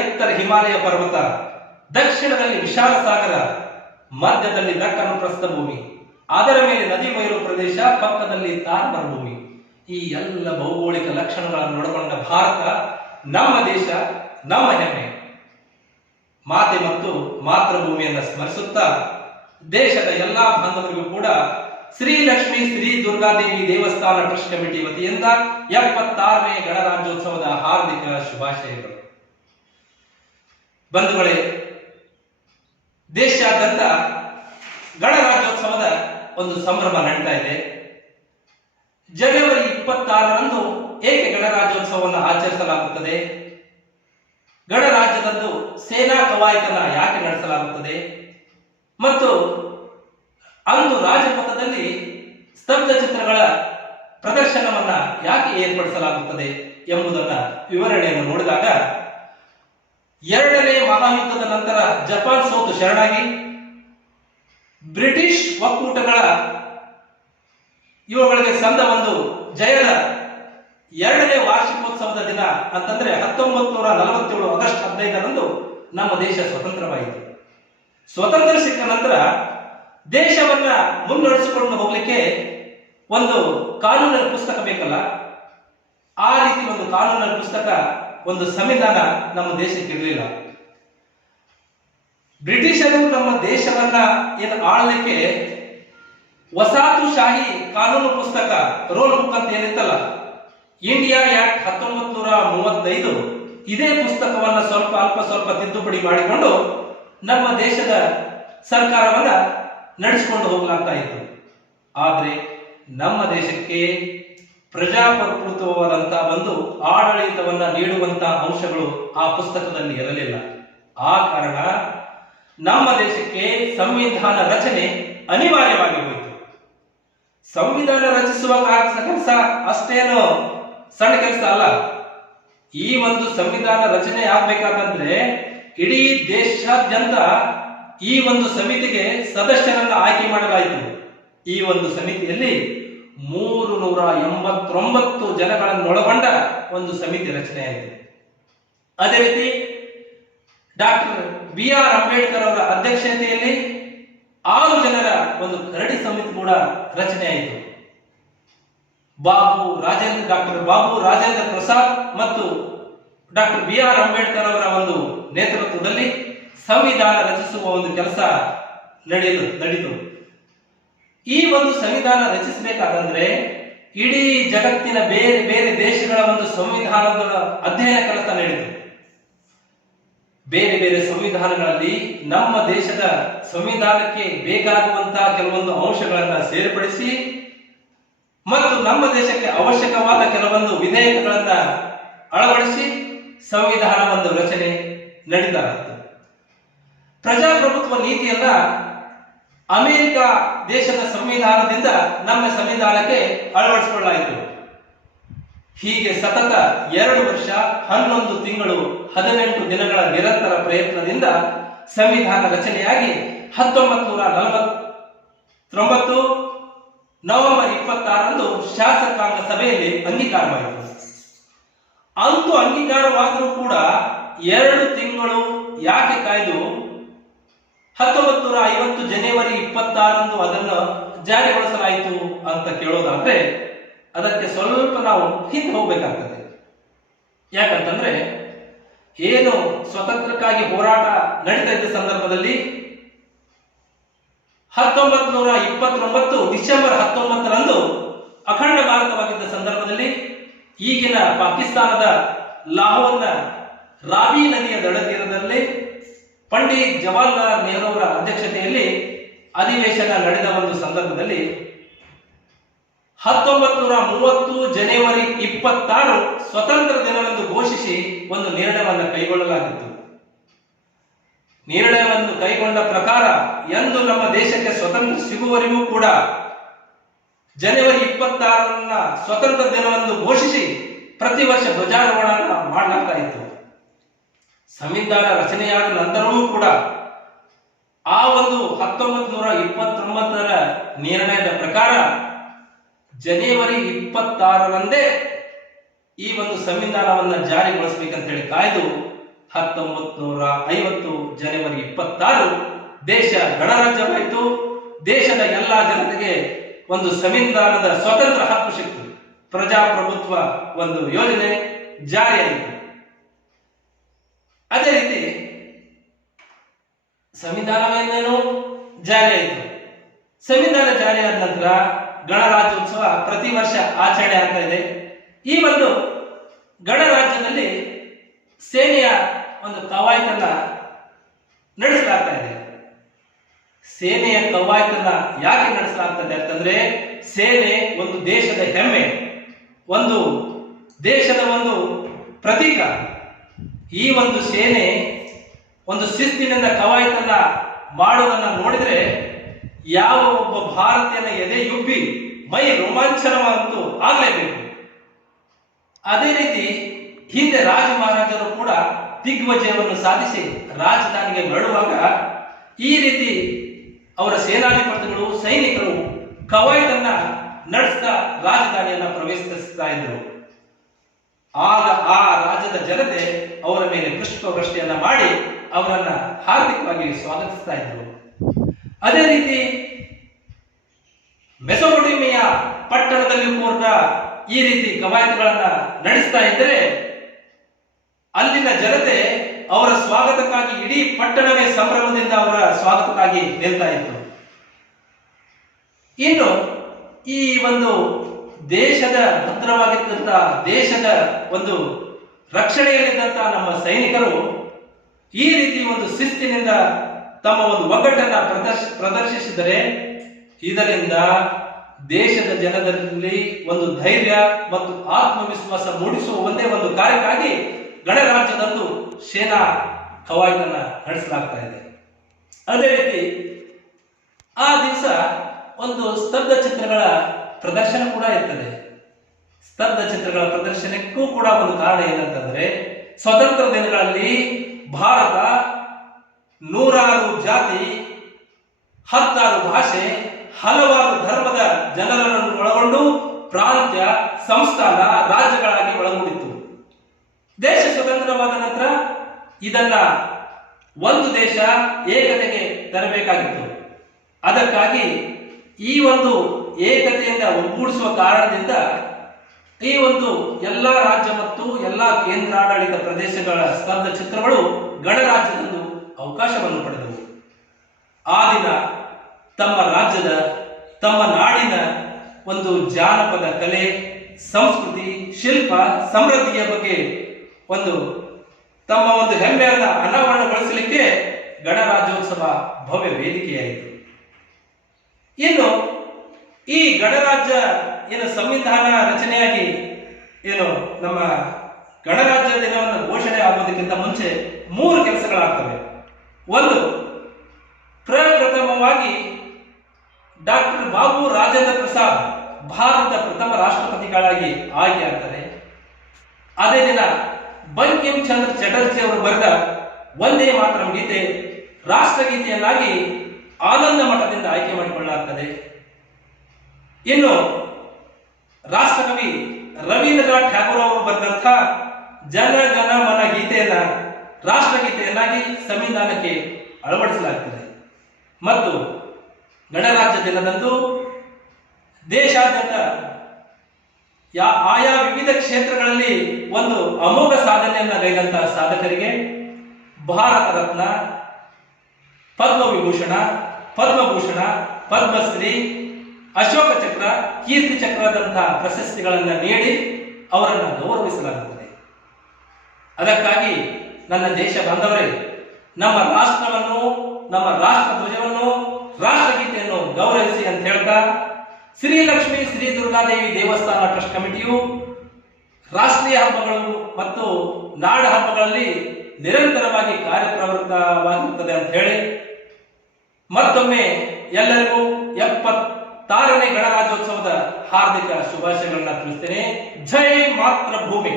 ಎತ್ತರ ಹಿಮಾಲಯ ಪರ್ವತ, ದಕ್ಷಿಣದಲ್ಲಿ ವಿಶಾಲ ಸಾಗರ, ಮಧ್ಯದಲ್ಲಿ ದಕ್ಕನ್ನು ಪ್ರಸ್ಥಭೂಮಿ, ಅದರ ಮೇಲೆ ನದಿ ಬಯಲು ಪ್ರದೇಶ, ಪಕ್ಕದಲ್ಲಿ ಥಾರ್ ಮರುಭೂಮಿ. ಈ ಎಲ್ಲ ಭೌಗೋಳಿಕ ಲಕ್ಷಣಗಳನ್ನು ಒಳಗೊಂಡ ಭಾರತ ನಮ್ಮ ದೇಶ, ನಮ್ಮ ಹೆಮ್ಮೆ. ಮಾತೆ ಮತ್ತು ಮಾತೃಭೂಮಿಯನ್ನು ಸ್ಮರಿಸುತ್ತಾ ದೇಶದ ಎಲ್ಲಾ ಬಾಂಧವರಿಗೂ ಕೂಡ ಶ್ರೀ ಲಕ್ಷ್ಮೀ ಶ್ರೀ ದುರ್ಗಾದೇವಿ ದೇವಸ್ಥಾನ ಟ್ರಸ್ಟ್ ಕಮಿಟಿ ವತಿಯಿಂದ 76ನೇ ಗಣರಾಜ್ಯೋತ್ಸವದ ಹಾರ್ದಿಕ ಶುಭಾಶಯಗಳು. ಬಂಧುಗಳೇ, ದೇಶಾದ್ಯಂತ ಗಣರಾಜ್ಯೋತ್ಸವದ ಒಂದು ಸಂಭ್ರಮ ನಡೀತಾ ಇದೆ. ಜನವರಿ 26ರಂದು ಏಕೆ ಗಣರಾಜ್ಯೋತ್ಸವವನ್ನು ಆಚರಿಸಲಾಗುತ್ತದೆ? ಗಣರಾಜ್ಯದಂದು ಸೇನಾ ಕವಾಯತನ ಯಾಕೆ ನಡೆಸಲಾಗುತ್ತದೆ? ಮತ್ತು ಅಂದು ರಾಜಪಥದಲ್ಲಿ ಸ್ತಬ್ಧ ಚಿತ್ರಗಳ ಪ್ರದರ್ಶನವನ್ನ ಯಾಕೆ ಏರ್ಪಡಿಸಲಾಗುತ್ತದೆ ಎಂಬುದನ್ನ ವಿವರಣೆಯನ್ನು ನೋಡಿದಾಗ, ಎರಡನೇ ಮಹಾಯುದ್ಧದ ನಂತರ ಜಪಾನ್ ಸೋತು ಶರಣಾಗಿ ಬ್ರಿಟಿಷ್ ಒಕ್ಕೂಟಗಳ ಇವುಗಳಿಗೆ ಸಂದ ಒಂದು ಜಯದ 2ನೇ ವಾರ್ಷಿಕೋತ್ಸವದ ದಿನ ಅಂತಂದ್ರೆ 1947 ಆಗಸ್ಟ್ 15ರಂದು ನಮ್ಮ ದೇಶ ಸ್ವತಂತ್ರವಾಯಿತು. ಸ್ವತಂತ್ರ ಸಿಕ್ಕ ನಂತರ ದೇಶವನ್ನ ಮುನ್ನಡೆಸಿಕೊಂಡು ಹೋಗ್ಲಿಕ್ಕೆ ಒಂದು ಕಾನೂನಿನ ಪುಸ್ತಕ ಬೇಕಲ್ಲ, ಆ ರೀತಿ ಒಂದು ಕಾನೂನಿನ ಪುಸ್ತಕ, ಒಂದು ಸಂವಿಧಾನ ನಮ್ಮ ದೇಶಕ್ಕೆ ಇರಲಿಲ್ಲ. ಬ್ರಿಟಿಷರು ನಮ್ಮ ದೇಶವನ್ನ ಏನು ಆಳಲಿಕ್ಕೆ ವಸಾಹತುಶಾಹಿ ಕಾನೂನು ಪುಸ್ತಕ, ರೋಲ್ ಬುಕ್ ಅಂತ ಏನಿತ್ತಲ್ಲ, ಇಂಡಿಯಾ ಆಕ್ಟ್ 1935, ಇದೇ ಪುಸ್ತಕವನ್ನ ಅಲ್ಪ ಸ್ವಲ್ಪ ತಿದ್ದುಪಡಿ ಮಾಡಿಕೊಂಡು ನಮ್ಮ ದೇಶದ ಸರ್ಕಾರವನ್ನ ನಡೆಸಿಕೊಂಡು ಹೋಗಲಾಗ್ತಾ ಇತ್ತು. ಆದ್ರೆ ನಮ್ಮ ದೇಶಕ್ಕೆ ಪ್ರಜಾಪ್ರಭುತ್ವವಾದಂತಹ ಒಂದು ಆಡಳಿತವನ್ನ ನೀಡುವಂತಹ ಅಂಶಗಳು ಆ ಪುಸ್ತಕದಲ್ಲಿ ಇರಲಿಲ್ಲ. ಆ ಕಾರಣ ನಮ್ಮ ದೇಶಕ್ಕೆ ಸಂವಿಧಾನ ರಚನೆ ಅನಿವಾರ್ಯವಾಗಿ ಹೋಯಿತು. ಸಂವಿಧಾನ ರಚಿಸುವ ಕೆಲಸ ಅಷ್ಟೇನು ಸಣ್ಣ ಕೆಲಸ ಅಲ್ಲ. ಈ ಒಂದು ಸಂವಿಧಾನ ರಚನೆ ಆಗ್ಬೇಕಾದ್ರೆ ಇಡೀ ದೇಶಾದ್ಯಂತ ಈ ಒಂದು ಸಮಿತಿಗೆ ಸದಸ್ಯರನ್ನ ಆಯ್ಕೆ ಮಾಡಲಾಯಿತು. ಈ ಒಂದು ಸಮಿತಿಯಲ್ಲಿ 389 ಜನಗಳನ್ನೊಳಗೊಂಡ ಒಂದು ಸಮಿತಿ ರಚನೆಯಾಯಿತು. ಅದೇ ರೀತಿ ಡಾಕ್ಟರ್ BR ಅಂಬೇಡ್ಕರ್ ಅವರ ಅಧ್ಯಕ್ಷತೆಯಲ್ಲಿ 6 ಜನರ ಒಂದು ಕರಡಿ ಸಮಿತಿ ಕೂಡ ರಚನೆಯಾಯಿತು. ಡಾಕ್ಟರ್ ಬಾಬು ರಾಜೇಂದ್ರ ಪ್ರಸಾದ್ ಮತ್ತು ಡಾಕ್ಟರ್ BR ಅಂಬೇಡ್ಕರ್ ಅವರ ಒಂದು ನೇತೃತ್ವದಲ್ಲಿ ಸಂವಿಧಾನ ರಚಿಸುವ ಒಂದು ಕೆಲಸ ನಡೆಯಿತು. ಈ ಒಂದು ಸಂವಿಧಾನ ರಚಿಸಬೇಕಾದ್ರೆ ಇಡೀ ಜಗತ್ತಿನ ಬೇರೆ ಬೇರೆ ದೇಶಗಳ ಒಂದು ಸಂವಿಧಾನದ ಅಧ್ಯಯನ ಕೆಲಸ ನಡೆಯಿತು. ಬೇರೆ ಬೇರೆ ಸಂವಿಧಾನಗಳಲ್ಲಿ ನಮ್ಮ ದೇಶದ ಸಂವಿಧಾನಕ್ಕೆ ಬೇಕಾಗುವಂತಹ ಕೆಲವೊಂದು ಅಂಶಗಳನ್ನ ಸೇರ್ಪಡಿಸಿ ಮತ್ತು ನಮ್ಮ ದೇಶಕ್ಕೆ ಅವಶ್ಯಕವಾದ ಕೆಲವೊಂದು ವಿಧೇಯಕಗಳನ್ನ ಅಳವಡಿಸಿ ಸಂವಿಧಾನ ಒಂದು ರಚನೆ ನಡೀತಾ ಇತ್ತು. ಪ್ರಜಾಪ್ರಭುತ್ವ ನೀತಿಯನ್ನ ಅಮೆರಿಕ ದೇಶದ ಸಂವಿಧಾನದಿಂದ ನಮ್ಮ ಸಂವಿಧಾನಕ್ಕೆ ಅಳವಡಿಸಿಕೊಳ್ಳಲಾಯಿತು. ಹೀಗೆ ಸತತ 2 ವರ್ಷ 11 ತಿಂಗಳು 18 ದಿನಗಳ ನಿರಂತರ ಪ್ರಯತ್ನದಿಂದ ಸಂವಿಧಾನ ರಚನೆಯಾಗಿ 1949 ನವೆಂಬರ್ 26ರಂದು ಶಾಸಕಾಂಗ ಸಭೆಯಲ್ಲಿ ಅಂಗೀಕಾರವಾಯಿತು. ಅಂತೂ ಅಂಗೀಕಾರವಾದರೂ ಕೂಡ 2 ತಿಂಗಳು ಯಾಕೆ ಕಾಯ್ದು 1950 ಜನವರಿ 26ರಂದು ಅದನ್ನು ಜಾರಿಗೊಳಿಸಲಾಯಿತು ಅಂತ ಕೇಳೋದಾದ್ರೆ ಅದಕ್ಕೆ ಸ್ವಲ್ಪ ನಾವು ಹಿಂದೆ ಹೋಗ್ಬೇಕಾಗ್ತದೆ. ಯಾಕಂತಂದ್ರೆ ಏನು ಸ್ವತಂತ್ರಕ್ಕಾಗಿ ಹೋರಾಟ ನಡೀತಾ ಇದ್ದ ಸಂದರ್ಭದಲ್ಲಿ 1929 ಡಿಸೆಂಬರ್ 19ರಂದು ಅಖಂಡ ಭಾರತವಾಗಿದ್ದ ಸಂದರ್ಭದಲ್ಲಿ ಈಗಿನ ಪಾಕಿಸ್ತಾನದ ಲಾಹೋರ್ನ ರಾವಿ ನದಿಯ ದಡತೀರದಲ್ಲಿ ಪಂಡಿತ್ ಜವಾಹರ್ಲಾಲ್ ನೆಹರು ಅವರ ಅಧ್ಯಕ್ಷತೆಯಲ್ಲಿ ಅಧಿವೇಶನ ನಡೆದ ಒಂದು ಸಂದರ್ಭದಲ್ಲಿ 1930 ಜನವರಿ 26 ಸ್ವತಂತ್ರ ದಿನವೆಂದು ಘೋಷಿಸಿ ಒಂದು ನಿರ್ಣಯವನ್ನು ಕೈಗೊಳ್ಳಲಾಗಿತ್ತು. ನಿರ್ಣಯವನ್ನು ಕೈಗೊಂಡ ಪ್ರಕಾರ ಎಂದು ನಮ್ಮ ದೇಶಕ್ಕೆ ಸ್ವತಂತ್ರ ಸಿಗುವವರೆಗೂ ಕೂಡ ಜನವರಿ 26ರನ್ನ ಸ್ವತಂತ್ರ ದಿನವೆಂದು ಘೋಷಿಸಿ ಪ್ರತಿ ವರ್ಷ ಧ್ವಜಾರೋಹಣ ಮಾಡಲಾಗ್ತಾ ಇತ್ತು. ಸಂವಿಧಾನ ರಚನೆಯಾದ ನಂತರವೂ ಕೂಡ ಆ ಒಂದು 1929ರ ನಿರ್ಣಯದ ಪ್ರಕಾರ ಜನವರಿ 26ರಂದೇ ಈ ಒಂದು ಸಂವಿಧಾನವನ್ನ ಜಾರಿಗೊಳಿಸಬೇಕಂತ ಹೇಳಿ ಕಾಯ್ದು 1950 ಜನವರಿ 26 ದೇಶ ಗಣರಾಜ್ಯವಾಯಿತು. ದೇಶದ ಎಲ್ಲಾ ಜನತೆಗೆ ಒಂದು ಸಂವಿಧಾನದ ಸ್ವತಂತ್ರ ಹಕ್ಕು ಸಿಕ್ತು. ಪ್ರಜಾಪ್ರಭುತ್ವ ಒಂದು ಯೋಜನೆ ಜಾರಿಯಾಯಿತು. ಅದೇ ರೀತಿ ಸಂವಿಧಾನವೇನೇನು ಜಾರಿಯಾಯಿತು. ಸಂವಿಧಾನ ಜಾರಿಯಾದ ನಂತರ ಗಣರಾಜ್ಯೋತ್ಸವ ಪ್ರತಿ ವರ್ಷ ಆಚರಣೆ ಆಗ್ತಾ ಇದೆ. ಈ ಒಂದು ಗಣರಾಜ್ಯದಲ್ಲಿ ಸೇನೆಯ ಒಂದು ಕವಾಯತನ್ನ ನಡೆಸಲಾಗ್ತಾ ಇದೆ. ಸೇನೆಯ ಕವಾಯತನ್ನ ಯಾಕೆ ನಡೆಸಲಾಗ್ತದೆ ಅಂತಂದ್ರೆ, ಸೇನೆ ಒಂದು ದೇಶದ ಹೆಮ್ಮೆ, ಒಂದು ದೇಶದ ಒಂದು ಪ್ರತೀಕ. ಈ ಒಂದು ಸೇನೆ ಒಂದು ಶಿಸ್ತಿನಿಂದ ಕವಾಯತನ್ನ ಮಾಡುವುದನ್ನ ನೋಡಿದ್ರೆ ಯಾವ ಒಬ್ಬ ಭಾರತೀಯನ ಎದೆ ಯುಬ್ಬಿ ಮೈ ರೋಮಾಂಚನವಂತೂ ಆಗಲೇಬೇಕು. ಅದೇ ರೀತಿ ಹಿಂದೆ ರಾಜ ಮಹಾರಾಜರು ಕೂಡ ದಿಗ್ವಿಜಯವನ್ನು ಸಾಧಿಸಿ ರಾಜಧಾನಿಗೆ ಮರಳುವಾಗ ಈ ರೀತಿ ಅವರ ಸೇನಾಧಿಪತಿಗಳು ಸೈನಿಕರು ಕವಾಯತನ್ನ ನಡೆಸ್ತಾ ರಾಜಧಾನಿಯನ್ನ ಪ್ರವೇಶಿಸ್ತಾ ಇದ್ರು. ಆಗ ಆ ರಾಜ್ಯದ ಜನತೆ ಅವರ ಮೇಲೆ ಪುಷ್ಪವೃಷ್ಟಿಯನ್ನ ಮಾಡಿ ಅವರನ್ನ ಹಾರ್ದಿಕವಾಗಿ ಸ್ವಾಗತಿಸ್ತಾ ಇದ್ರು. ಅದೇ ರೀತಿ ಮೆಸೊಪೊಟೇಮಿಯ ಪಟ್ಟಣದಲ್ಲಿ ಕೂಡ ಈ ರೀತಿ ಕವಾಯತುಗಳನ್ನ ನಡೆಸ್ತಾ ಇದ್ದರೆ ಅಲ್ಲಿನ ಜನತೆ ಅವರ ಸ್ವಾಗತಕ್ಕಾಗಿ ಇಡೀ ಪಟ್ಟಣವೇ ಸಂಭ್ರಮದಿಂದ ಅವರ ಸ್ವಾಗತಕ್ಕಾಗಿ ನಿಲ್ತಾ ಇತ್ತು. ಇನ್ನು ಈ ಒಂದು ದೇಶದ ಭದ್ರವಾಗಿದ್ದಂತ, ದೇಶದ ಒಂದು ರಕ್ಷಣೆಯಲ್ಲಿದ್ದಂತಹ ನಮ್ಮ ಸೈನಿಕರು ಈ ರೀತಿ ಒಂದು ಶಿಸ್ತಿನಿಂದ ತಮ್ಮ ಒಂದು ಒಗ್ಗಟ್ಟನ್ನ ಪ್ರದರ್ಶಿಸಿದರೆ ಇದರಿಂದ ದೇಶದ ಜನರಲ್ಲಿ ಒಂದು ಧೈರ್ಯ ಮತ್ತು ಆತ್ಮವಿಶ್ವಾಸ ಮೂಡಿಸುವ ಒಂದೇ ಒಂದು ಕಾರ್ಯಕ್ಕಾಗಿ ಗಣರಾಜ್ಯದಂದು ಸೇನಾ ಕವಾಯತನ್ನ ನಡೆಸಲಾಗ್ತಾ ಇದೆ. ಅದೇ ರೀತಿ ಆ ದಿವಸ ಒಂದು ಸ್ತಬ್ಧ ಚಿತ್ರಗಳ ಪ್ರದರ್ಶನ ಕೂಡ ಇರ್ತದೆ. ಸ್ತಬ್ಧ ಚಿತ್ರಗಳ ಪ್ರದರ್ಶನಕ್ಕೂ ಕೂಡ ಒಂದು ಕಾರಣ ಏನಂತಂದ್ರೆ, ಸ್ವತಂತ್ರ ದಿನಗಳಲ್ಲಿ ಭಾರತ 106 ಜಾತಿ, 16 ಭಾಷೆ, ಹಲವಾರು ಧರ್ಮದ ಜನರನ್ನು ಒಳಗೊಂಡು ಪ್ರಾಂತ್ಯ, ಸಂಸ್ಥಾನ, ರಾಜ್ಯಗಳಾಗಿ ಒಳಗೊಂಡಿತ್ತು. ದೇಶ ಸ್ವತಂತ್ರವಾದ ನಂತರ ಇದನ್ನ ಒಂದು ದೇಶ ಏಕತೆಗೆ ತರಬೇಕಾಗಿತ್ತು. ಅದಕ್ಕಾಗಿ ಈ ಒಂದು ಏಕತೆಯಿಂದ ಒಗ್ಗೂಡಿಸುವ ಕಾರಣದಿಂದ ಈ ಒಂದು ಎಲ್ಲ ರಾಜ್ಯ ಮತ್ತು ಎಲ್ಲ ಕೇಂದ್ರಾಡಳಿತ ಪ್ರದೇಶಗಳ ಸ್ತಬ್ಧ ಚಿತ್ರಗಳು ಗಣರಾಜ್ಯದಂದು ಅವಕಾಶವನ್ನು ಪಡೆದವು. ಆ ದಿನ ತಮ್ಮ ರಾಜ್ಯದ, ತಮ್ಮ ನಾಡಿನ ಒಂದು ಜಾನಪದ ಕಲೆ, ಸಂಸ್ಕೃತಿ, ಶಿಲ್ಪ, ಸಮೃದ್ಧಿಯ ಬಗ್ಗೆ ಒಂದು ತಮ್ಮ ಒಂದು ಹೆಮ್ಮೆಯನ್ನ ಅನಾವರಣಗೊಳಿಸಲಿಕ್ಕೆ ಗಣರಾಜ್ಯೋತ್ಸವ ಭವ್ಯ ವೇದಿಕೆಯಾಯಿತು. ಇನ್ನು ಈ ಗಣರಾಜ್ಯ ಏನು ಸಂವಿಧಾನ ರಚನೆಯಾಗಿ ಏನು ನಮ್ಮ ಗಣರಾಜ್ಯ ದಿನವನ್ನು ಘೋಷಣೆ ಆಗೋದಕ್ಕಿಂತ ಮುಂಚೆ 3 ಕೆಲಸಗಳಾಗ್ತವೆ. ಒಂದು, ಪ್ರಪ್ರಥಮವಾಗಿ ಡಾಕ್ಟರ್ ಬಾಬು ರಾಜೇಂದ್ರ ಪ್ರಸಾದ್ ಭಾರತದ ಪ್ರಥಮ ರಾಷ್ಟ್ರಪತಿಗಳಾಗಿ ಆಯ್ಕೆಯಾಗ್ತಾರೆ. ಅದೇ ದಿನ ಬಂಕಿಂ ಚಂದ್ರ ಚಟರ್ಜಿ ಅವರು ಬರೆದ ವಂದೇ ಮಾತರಂ ಗೀತೆ ರಾಷ್ಟ್ರಗೀತೆಯನ್ನಾಗಿ ಆನಂದ ಮಠದಿಂದ ಆಯ್ಕೆ ಮಾಡಿಕೊಳ್ಳಲಾಗ್ತದೆ. ಇನ್ನು ರಾಷ್ಟ್ರಕವಿ ರವೀಂದ್ರನಾಥ್ ಠಾಗೂರ್ ಅವರು ಬರೆದಂಥ ಜನ ಗಣ ಮನ ಗೀತೆಯನ್ನ ರಾಷ್ಟ್ರಗೀತೆಯನ್ನಾಗಿ ಸಂವಿಧಾನಕ್ಕೆ ಅಳವಡಿಸಲಾಗುತ್ತದೆ. ಮತ್ತು ಗಣರಾಜ್ಯ ದಿನದಂದು ದೇಶಾದ್ಯಂತ ಆಯಾ ವಿವಿಧ ಕ್ಷೇತ್ರಗಳಲ್ಲಿ ಒಂದು ಅಮೋಘ ಸಾಧನೆಯನ್ನ ಗೈದಂತಹ ಸಾಧಕರಿಗೆ ಭಾರತ ರತ್ನ, ಪದ್ಮವಿಭೂಷಣ, ಪದ್ಮಭೂಷಣ, ಪದ್ಮಶ್ರೀ, ಅಶೋಕ ಚಕ್ರ, ಕೀರ್ತಿ ಚಕ್ರದಂತಹ ಪ್ರಶಸ್ತಿಗಳನ್ನು ನೀಡಿ ಅವರನ್ನು ಗೌರವಿಸಲಾಗುತ್ತದೆ. ಅದಕ್ಕಾಗಿ ನನ್ನ ದೇಶ ಬಾಂಧವರೇ, ನಮ್ಮ ರಾಷ್ಟ್ರವನ್ನು, ನಮ್ಮ ರಾಷ್ಟ್ರ ಧ್ವಜವನ್ನು, ರಾಷ್ಟ್ರಗೀತೆಯನ್ನು ಗೌರವಿಸಿ ಅಂತ ಹೇಳ್ತಾ, ಶ್ರೀ ಲಕ್ಷ್ಮೀ ಶ್ರೀ ದುರ್ಗಾದೇವಿ ದೇವಸ್ಥಾನ ಟ್ರಸ್ಟ್ ಕಮಿಟಿಯು ರಾಷ್ಟ್ರೀಯ ಹಬ್ಬಗಳು ಮತ್ತು ನಾಡ ಹಬ್ಬಗಳಲ್ಲಿ ನಿರಂತರವಾಗಿ ಕಾರ್ಯಪ್ರವೃತ್ತವಾಗಿರುತ್ತದೆ ಅಂತ ಹೇಳಿ ಮತ್ತೊಮ್ಮೆ ಎಲ್ಲರಿಗೂ 76ನೇ ಗಣರಾಜ್ಯೋತ್ಸವದ ಹಾರ್ದಿಕ ಶುಭಾಶಯಗಳನ್ನ ತಿಳಿಸ್ತೇನೆ. ಜೈ ಮಾತೃಭೂಮಿ.